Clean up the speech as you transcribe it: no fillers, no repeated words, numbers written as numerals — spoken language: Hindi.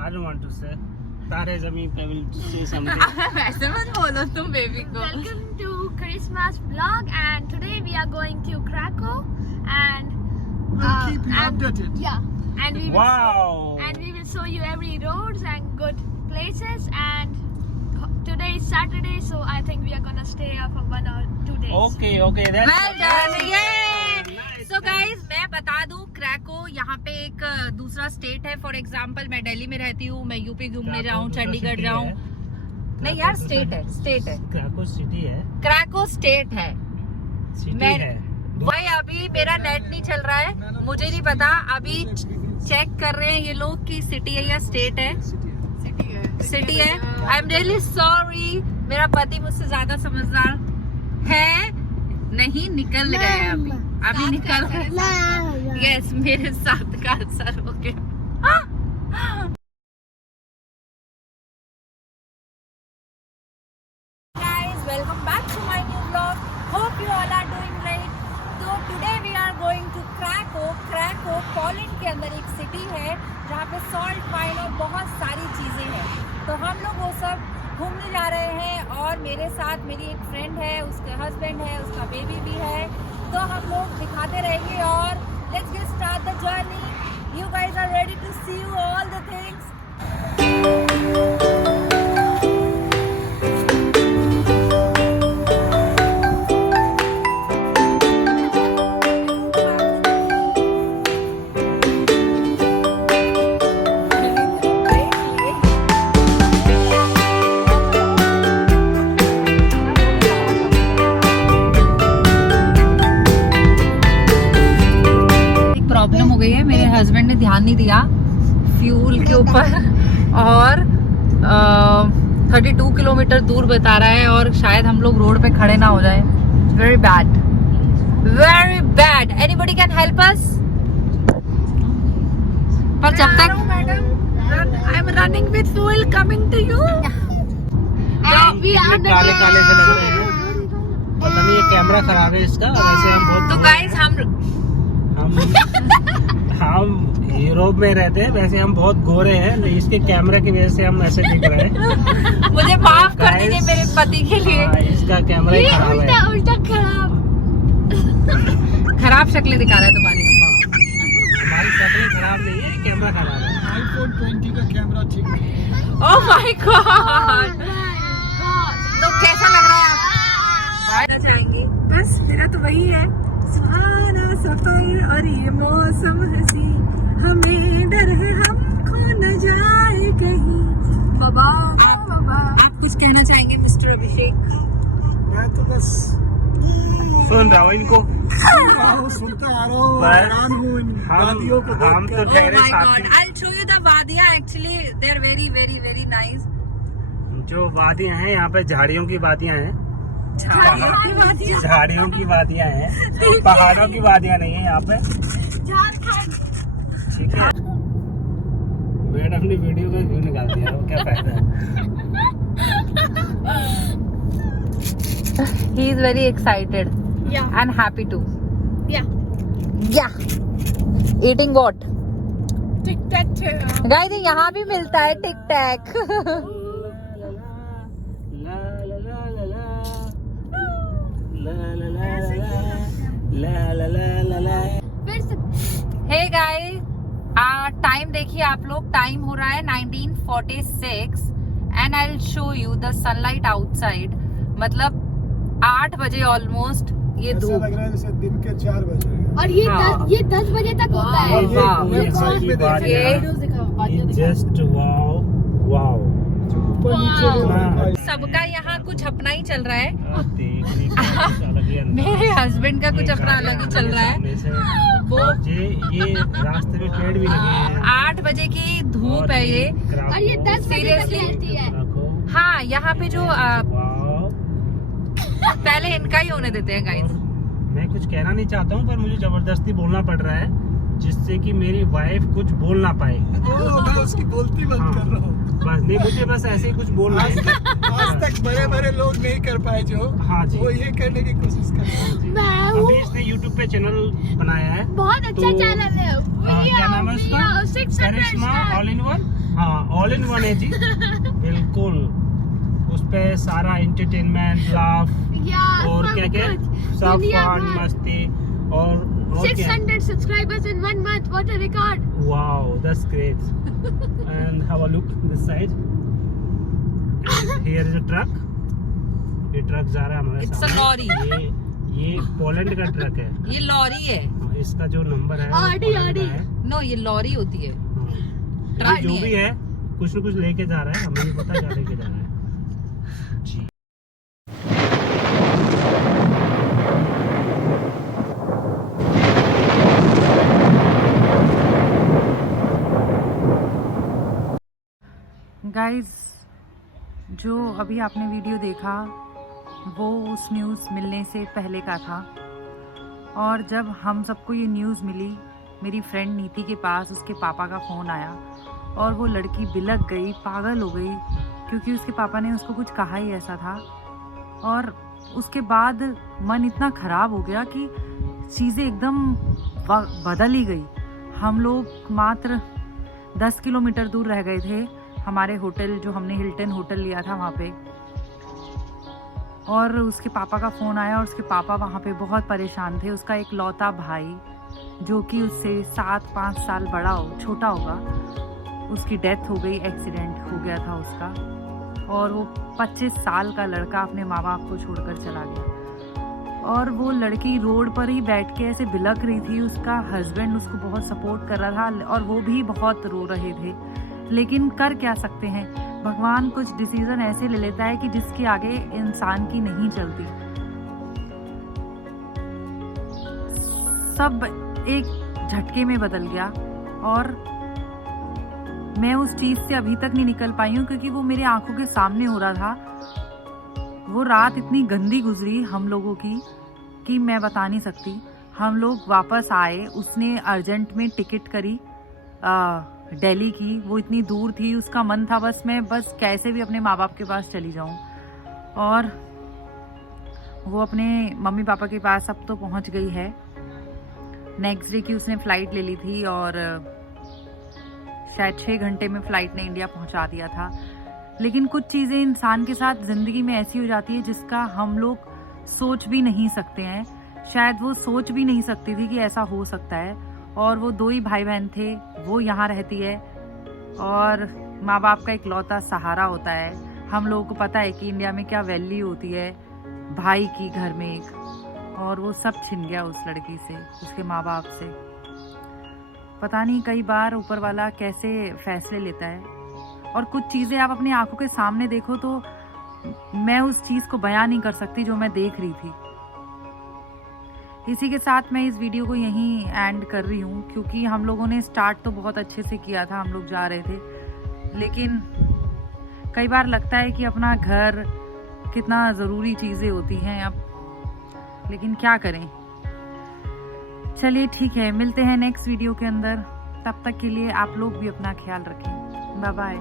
I don't want to say. तारे ज़मीन पे will say something. ऐसे मत बोलो तुम बेबी को. Welcome to Christmas vlog, and today we are going to Krakow, and We'll keep you updated. yeah, and we will Wow. show you every roads and good places. And today is Saturday, so I think we are gonna stay up for 1 or 2 days. Okay. That's Well done. Yay! Nice. So guys, मैं बता दूं क्रैको यहाँ पे एक दूसरा स्टेट है. फॉर एग्जांपल मैं दिल्ली में रहती हूँ, मैं यूपी घूमने जाऊँ, चंडीगढ़ जाऊँ. नहीं यार, स्टेट है. क्रैको सिटी है. क्रैको स्टेट है. सिटी मैं- है. भाई अभी मेरा नेट नहीं चल रहा है, मुझे नहीं पता. अभी चेक कर रहे हैं ये लोग कि सिटी है या स्टेट है. सिटी है. I am really sorry. मेरा पति मुझसे ज्यादा समझदार है नहीं. निकल गए अभी निकल गए. यस, मेरे साथ का असर हो गया. Guys, welcome back to my new vlog. Hope you all are doing great. So today we are going to Krakow. Krakow Poland के अंदर एक सिटी है जहाँ पे सॉल्ट माइन और बहुत सारी चीजें हैं. तो हम लोग वो सब घूमने जा रहे हैं और मेरे साथ मेरी एक फ्रेंड है, उसके हस्बैंड है, उसका बेबी भी है. तो हम लोग दिखाते रहेंगे और let's get start the journey. You guys are ready to see you all the things. Problem हो गई है. मेरे हस्बैंड ने ध्यान नहीं दिया फ्यूल के ऊपर और 32 किलोमीटर दूर बता रहा है और शायद हम लोग रोड पे खड़े ना हो जाए. Very bad. Anybody can help us? पर जब तक I am running with fuel coming to you. काले से लग रहे हैं. पता नहीं ये कैमरा खराब है इसका. वैसे हम बहुत तो गाइस हम यूरोप में रहते हैं. वैसे हम बहुत गोरे हैं. इसके कैमरे की वजह से हम ऐसे दिख रहे हैं. मुझे माफ कर दीजिए मेरे पति के लिए. इसका कैमरा ही खराब है. उल्टा खराब शक्लें दिखा रहा है तुम्हारी. हमारी शक्ल खराब नहीं है, कैमरा खराब है. iPhone 20 का कैमरा ठीक है. Oh my God. तो कैसा लग रहा है आप? जाएंगे बस. मेरा तो वही है. सुहाना सफर और ये मौसम हंसी, हमें डर है हम खो न जाए कहीं. बाबा आप कुछ कहना चाहेंगे मिस्टर अभिषेक? मैं तो बस सुन रहा हूँ इनको. सुनता आ रहा हूँ. बस हैरान हूँ इन वादियों को हम तो देखकर. ठहरे Oh my साथ God, में. I'll show you the वादियाँ. Actually, they're very nice. जो वादियाँ हैं यहाँ पे झाड़ियों की वादियाँ हैं. झाड़ियों की वादियाँ. झाड़ियों की वादियाँ हैं, पहाड़ों की वादियाँ नहीं है यहाँ पे. ठीक है. मैडम ने वीडियो का व्यू निकाल दिया. वो क्या फायदा है. He is very excited Yeah. and happy too. Yeah. Eating what? Tic Tac Toe. Guys, यहाँ भी मिलता है टिक टैक. Hey guys, टाइम देखिए आप लोग. टाइम हो रहा है 1946 and I'll show you the sunlight outside. मतलब 8 बजे ऑलमोस्ट. ये ऐसा धूप लग रहा है जैसे दिन के 4 बज रहे हैं. और ये हाँ. 10 बजे तक होता है. Just wow. ऊपर नीचे लोग दिखाई. सबका यहाँ कुछ अपना ही चल रहा है. देखने का कुछ अलग ही अंदाज. मेरे हस्बैंड का कुछ अपना अलग ही चल रहा है. वो ये रास्ते में पेड़ भी लगे हैं. 8 बजे की धूप है ये. और ये 10 बजे तक Seriously? रहती है. हाँ, यहाँ पे जो पहले इनका ही होने देते हैं गाइस. मैं कुछ कहना नहीं चाहता हूँ पर मुझे जबरदस्ती बोलना पड़ रहा है जिससे कि मेरी वाइफ कुछ बोल ना पाए. मैं उसकी बोलती बंद कर रहा हूँ. बस नहीं, मुझे बस ऐसे ही कुछ बोलना है. आज तक बड़े बड़े लोग नहीं कर पाए जो. हाँ जी. वो ये करने की कोशिश कर रहे हैं. मैं हूँ. अभी इसने YouTube पे चैनल बनाया है. बहुत अच्छा तो, चैनल है. क्या नाम है उसका? 600 करिश्मा ऑल इन वन. हाँ ऑल इन वन है जी बिल्कुल। उस पे सारा एंटरटेनमेंट लाफ Yeah, और सब क्या क्या कुछ। सब दुनिया फन भर। मस्ती और क्या 600 subscribers in 1 month. What a record! wow that's great and have a look this side and here is a truck। ये ट्रक जा रहा है हमारे It's a सामने। lorry। ये पोलैंड का ट्रक है। ये लॉरी है। हाँ, इसका जो नंबर है वो आडी, पोलैंड का आडी। है। नो ये लॉरी होती है। हाँ, ट्रक जो नहीं भी है कुछ न कुछ लेके जा रहा है, हमें नहीं पता क्या लेके जा रहा है जी। गाइस, जो अभी आपने वीडियो देखा वो उस न्यूज़ मिलने से पहले का था। और जब हम सबको ये न्यूज़ मिली, मेरी फ्रेंड नीति के पास उसके पापा का फ़ोन आया और वो लड़की बिलक गई, पागल हो गई, क्योंकि उसके पापा ने उसको कुछ कहा ही ऐसा था। और उसके बाद मन इतना ख़राब हो गया कि चीज़ें एकदम बदल ही गई। हम लोग मात्र 10 किलोमीटर दूर रह गए थे हमारे होटल, जो हमने हिल्टन होटल लिया था वहाँ पे। और उसके पापा का फ़ोन आया और उसके पापा वहाँ पे बहुत परेशान थे। उसका एक लौता भाई जो कि उससे 7-5 साल बड़ा छोटा होगा, उसकी डेथ हो गई, एक्सीडेंट हो गया था उसका। और वो 25 साल का लड़का अपने माँ बाप को छोड़कर चला गया। और वो लड़की रोड पर ही बैठ के ऐसे बिलक रही थी। उसका हस्बैंड उसको बहुत सपोर्ट कर रहा था और वो भी बहुत रो रहे थे। लेकिन कर क्या सकते हैं, भगवान कुछ डिसीजन ऐसे ले लेता है कि जिसके आगे इंसान की नहीं चलती। सब एक झटके में बदल गया और मैं उस चीज़ से अभी तक नहीं निकल पाई हूँ, क्योंकि वो मेरे आंखों के सामने हो रहा था। वो रात इतनी गंदी गुजरी हम लोगों की कि मैं बता नहीं सकती। हम लोग वापस आए, उसने अर्जेंट में टिकट करी दिल्ली की। वो इतनी दूर थी, उसका मन था मैं बस कैसे भी अपने माँ बाप के पास चली जाऊँ। और वो अपने मम्मी पापा के पास अब तो पहुँच गई है। नेक्स्ट डे की उसने फ़्लाइट ले ली थी और शायद 6 घंटे में फ़्लाइट ने इंडिया पहुँचा दिया था। लेकिन कुछ चीज़ें इंसान के साथ ज़िंदगी में ऐसी हो जाती है जिसका हम लोग सोच भी नहीं सकते हैं। शायद वो सोच भी नहीं सकती थी कि ऐसा हो सकता है। और वो 2 ही भाई बहन थे, वो यहाँ रहती है और माँ बाप का इकलौता सहारा होता है। हम लोगों को पता है कि इंडिया में क्या वैल्यू होती है भाई की घर में एक। और वो सब छिन गया उस लड़की से, उसके माँ बाप से। पता नहीं कई बार ऊपर वाला कैसे फैसले लेता है। और कुछ चीज़ें आप अपनी आंखों के सामने देखो तो मैं उस चीज़ को बयां नहीं कर सकती जो मैं देख रही थी। इसी के साथ मैं इस वीडियो को यहीं एंड कर रही हूँ, क्योंकि हम लोगों ने स्टार्ट तो बहुत अच्छे से किया था, हम लोग जा रहे थे। लेकिन कई बार लगता है कि अपना घर कितना ज़रूरी चीज़ें होती हैं अब, लेकिन क्या करें। चलिए ठीक है, मिलते हैं नेक्स्ट वीडियो के अंदर। तब तक के लिए आप लोग भी अपना ख्याल रखें। Bye bye.